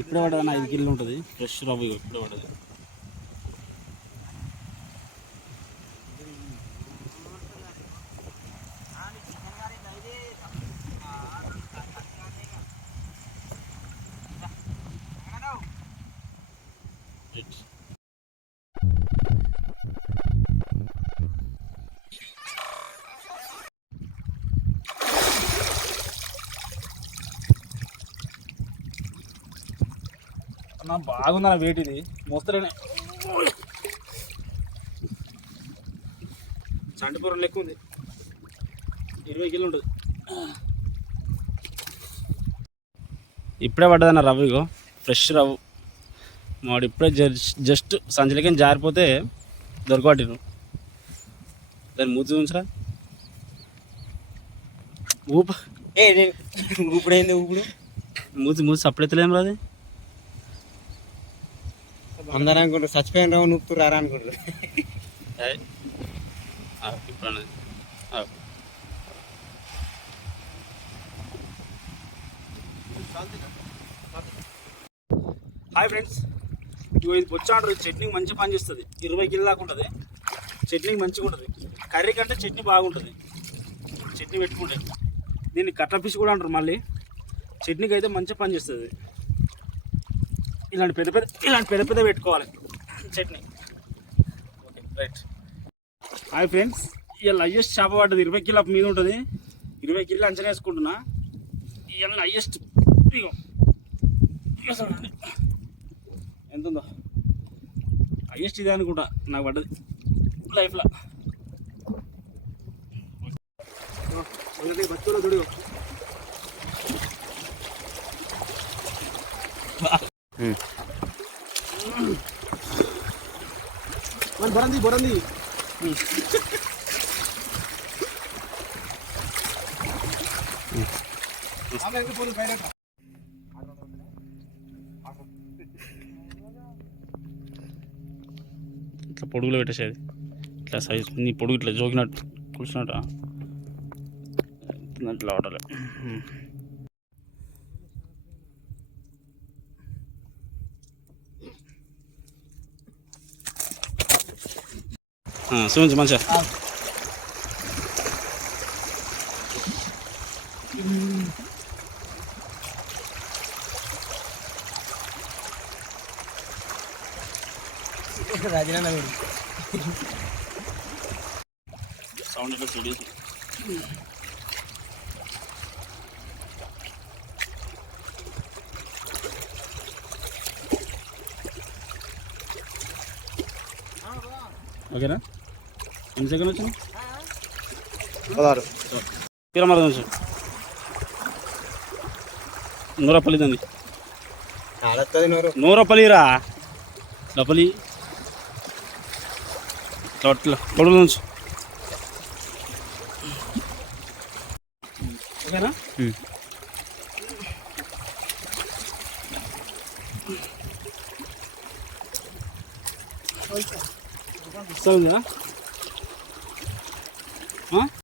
ఇప్పుడే పడదన్న ఐదు కిలో ఉంటుంది. ఫ్రెష్ రవ్వ ఇగో ఇప్పుడే పడదు అన్న బాగుంది అన్న వెయిట్ ఇది. మోస్తలేనే. చంటిపురం లెక్క ఉంది. ఇరవై కిలో ఉంటుంది. ఇప్పుడే పడ్డదన్న రవ్వ ఇగో. ఫ్రెష్ రవ్వ. మాడు ఇప్పుడే జస్ట్ జస్ట్ సంచలకి జారిపోతే దొరకబట్టిను దాన్ని మూతి ఉంచరా ఊప. ఏంది ఇప్పుడు మూతి మూతి సప్పుడెత్తలేం రాదు అందరూ అనుకుంటారు చచ్చిపోయిన రావు నూపుతూ రారా అనుకుంటారు. Hi friends. ఇగో ఇది బొచ్చ ఆర్డర్ చట్నీ మంచిగా పనిచేస్తుంది ఇరవై కిలో దాకా ఉంటుంది. చట్నీ మంచిగా ఉంటుంది. కర్రీ కంటే చట్నీ బాగుంటుంది. చట్నీ పెట్టుకుంటే దీన్ని కట్ల పిసి కూడా అంటారు మళ్ళీ. చట్నీకి అయితే మంచిగా పనిచేస్తుంది ఇలాంటి పెద్ద పెద్ద ఇలాంటి పెద్ద పెద్ద పెట్టుకోవాలి. Chutney. Okay right. Hi friends ఇవాళ హయ్యెస్ట్ చేప పడ్డది. ఇరవై కిలో మీద ఉంటుంది. ఇరవై కిలో అంచనా వేసుకుంటున్నా. ఇవాళ హయ్యెస్ట్ ఎంత ఉందో హయ్యెస్ట్ ఇదే అనుకుంటా. నాకు పడ్డది. లైఫ్లో. బతుకులో చూడు బరంది బరంది. ఇట్లా పొడుగులో పెట్టేసేది. ఇట్లా సైజ్ నీ పొడుగు ఇట్లా జోకినట్టు కూర్చున్నట్టు. ఇట్లా ఆడాలి. చూపించు మంచిగా రాజీనామా సౌండ్ ఎట్లా సీరియస్ ఓకేనా? ఎన్ని సెకండ్ వచ్చింది పదహారు. పిరమర నుంచి నూరపల్లి దంది. ఆడత్తది నోరు. నూరపల్లిరా? ఇట్లా పొడుగు నుంచి. ఓకేనా? వస్తుంది Huh?